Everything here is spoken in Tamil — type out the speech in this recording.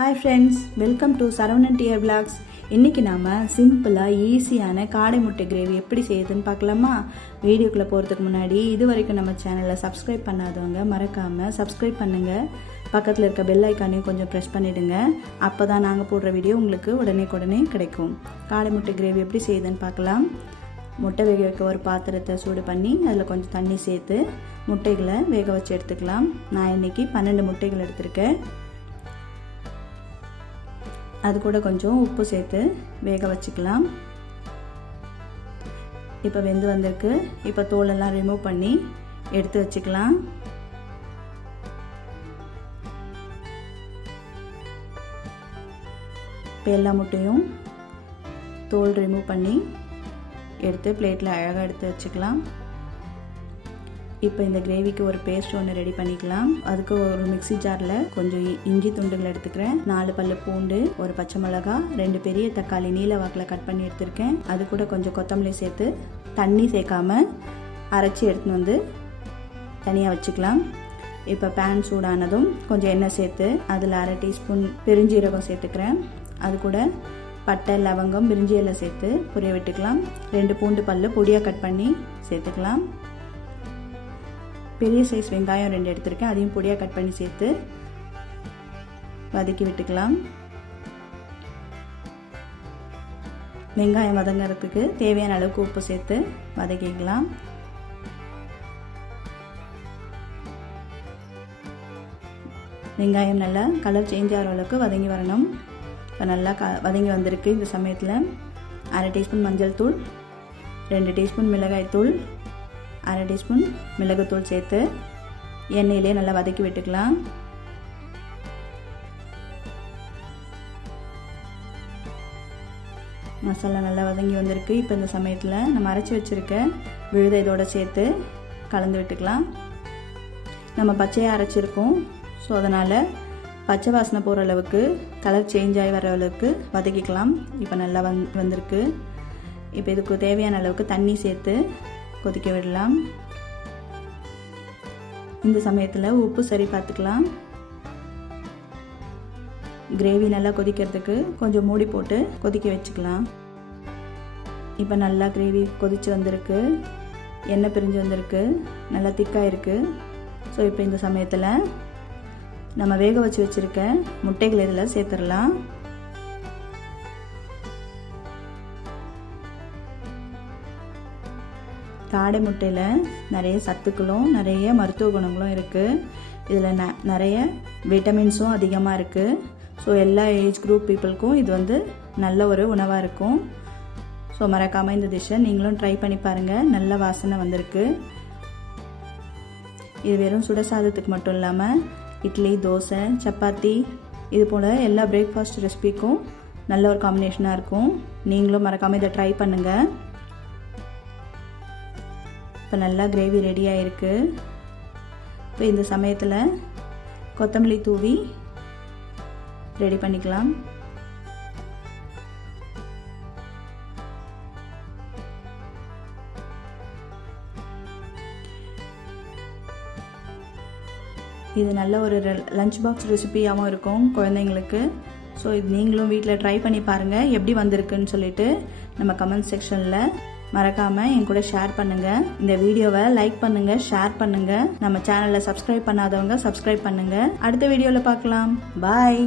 Hi friends, welcome to Saravanan dear vlogs. இன்றைக்கி நாம் சிம்பிளாக ஈஸியான காடை முட்டை கிரேவி எப்படி செய்யுதுன்னு பார்க்கலாமா? வீடியோக்குள்ளே போகிறதுக்கு முன்னாடி இது வரைக்கும் நம்ம சேனலில் சப்ஸ்கிரைப் பண்ணாதவங்க மறக்காமல் சப்ஸ்கிரைப் பண்ணுங்கள். பக்கத்தில் இருக்க பெல் ஐக்கானையும் கொஞ்சம் ப்ரெஸ் பண்ணிவிடுங்க. அப்போ தான் நாங்கள் போடுற வீடியோ உங்களுக்கு உடனே கிடைக்கும். காடை முட்டை கிரேவி எப்படி செய்யுதுன்னு பார்க்கலாம். முட்டை வேக வைக்க ஒரு பாத்திரத்தை சூடு பண்ணி அதில் கொஞ்சம் தண்ணி சேர்த்து முட்டைகளை வேக வச்சு எடுத்துக்கலாம். நான் இன்றைக்கி 12 முட்டைகள் எடுத்திருக்கேன். அது கூட கொஞ்சம் உப்பு சேர்த்து வேக வச்சுக்கலாம். இப்போ வெந்து வந்திருக்கு. இப்போ தோலெல்லாம் ரிமூவ் பண்ணி எடுத்து வச்சுக்கலாம். இப்போ எல்லா முட்டையும் தோல் ரிமூவ் பண்ணி எடுத்து பிளேட்டில் அழகாக எடுத்து வச்சுக்கலாம். இப்போ இந்த கிரேவிக்கு ஒரு பேஸ்ட் ஒன்று ரெடி பண்ணிக்கலாம். அதுக்கு ஒரு மிக்ஸி ஜாரில் கொஞ்சம் இஞ்சி துண்டுகள் எடுத்துக்கிறேன், 4 பல்லு பூண்டு, ஒரு பச்சை மிளகாய், 2 பெரிய தக்காளி நீல வாக்கில் கட் பண்ணி எடுத்துருக்கேன். அது கூட கொஞ்சம் கொத்தமல்லி சேர்த்து தண்ணி சேர்க்காம அரைச்சி எடுத்துன்னு வந்து தனியாக வச்சுக்கலாம். இப்போ பேன் சூடானதும் கொஞ்சம் எண்ணெய் சேர்த்து அதில் 1/2 டீஸ்பூன் பெருஞ்சீரகம் சேர்த்துக்கிறேன். அது கூட பட்டை, லவங்கம், பிரிஞ்சி இலை சேர்த்து பொரிய விட்டுக்கலாம். 2 பூண்டு பல்லு பொடியாக கட் பண்ணி சேர்த்துக்கலாம். பெரிய சைஸ் வெங்காயம் 2 எடுத்திருக்கேன், அதையும் பொடியாக கட் பண்ணி சேர்த்து வதக்கி விட்டுக்கலாம். வெங்காயம் வதங்கிறதுக்கு தேவையான அளவுக்கு உப்பு சேர்த்து வதக்கிக்கலாம். வெங்காயம் நல்லா கலர் சேஞ்ச் ஆகிற அளவுக்கு வதங்கி வரணும். இப்போ நல்லா வதங்கி வந்திருக்கு. இந்த சமயத்தில் 1/2 டீஸ்பூன் மஞ்சள் தூள், 2 டீஸ்பூன் மிளகாய் தூள், 1/2 டீஸ்பூன் மிளகுத்தூள் சேர்த்து எண்ணெயிலே நல்லா வதக்கி விட்டுக்கலாம். மசாலா நல்லா வதங்கி வந்திருக்கு. இப்போ இந்த சமயத்தில் நம்ம அரைச்சி வச்சுருக்க விழுதை இதோட சேர்த்து கலந்து விட்டுக்கலாம். நம்ம பச்சையாக அரைச்சிருக்கோம், ஸோ அதனால் பச்சை வாசனை போகிற அளவுக்கு, கலர் சேஞ்ச் ஆகி வர அளவுக்கு வதக்கிக்கலாம். இப்போ நல்லா வந்திருக்கு. இப்போ இதுக்கு தேவையான அளவுக்கு தண்ணி சேர்த்து கொதிக்க விடலாம். இந்த சமயத்தில் உப்பு சரி பார்த்துக்கலாம். கிரேவி நல்லா கொதிக்கிறதுக்கு கொஞ்சம் மூடி போட்டு கொதிக்க வச்சுக்கலாம். இப்போ நல்லா கிரேவி கொதித்து வந்திருக்கு, எண்ணெய் பிரிஞ்சு வந்திருக்கு, நல்லா திக்காக இருக்குது. ஸோ இப்போ இந்த சமயத்தில் நம்ம வேக வச்சு வச்சுருக்க முட்டைகள் இதில் சேர்த்துடலாம். காடை முட்டையில் நிறைய சத்துக்களும் நிறைய மருத்துவ குணங்களும் இருக்குது. இதில் நிறைய விட்டமின்ஸும் அதிகமாக இருக்குது. ஸோ எல்லா ஏஜ் குரூப் பீப்புளுக்கும் இது நல்ல ஒரு உணவாக இருக்கும். ஸோ மறக்காமல் இந்த டிஷ்ஷை நீங்களும் ட்ரை பண்ணி பாருங்கள். நல்ல வாசனை வந்திருக்கு. இது வெறும் சுட சாதத்துக்கு மட்டும் இல்லாமல் இட்லி, தோசை, சப்பாத்தி, இது போல் எல்லா பிரேக்ஃபாஸ்ட் ரெசிபிக்கும் நல்ல ஒரு காம்பினேஷனாக இருக்கும். நீங்களும் மறக்காமல் இதை ட்ரை பண்ணுங்கள். இப்போ நல்லா கிரேவி ரெடி ஆகிருக்கு. இப்போ இந்த சமயத்தில் கொத்தமல்லி தூவி ரெடி பண்ணிக்கலாம். இது நல்ல ஒரு லஞ்ச் பாக்ஸ் ரெசிபியாகவும் இருக்கும் குழந்தைங்களுக்கு. ஸோ இது நீங்களும் வீட்டில் ட்ரை பண்ணி பாருங்கள். எப்படி வந்திருக்குன்னு சொல்லிட்டு நம்ம கமெண்ட் செக்ஷனில் மறக்காமல் என் கூட ஷேர் பண்ணுங்கள். இந்த வீடியோவை லைக் பண்ணுங்கள், ஷேர் பண்ணுங்கள். நம்ம சேனலை சப்ஸ்கிரைப் பண்ணாதவங்க சப்ஸ்கிரைப் பண்ணுங்கள். அடுத்த வீடியோவில் பார்க்கலாம். பாய்.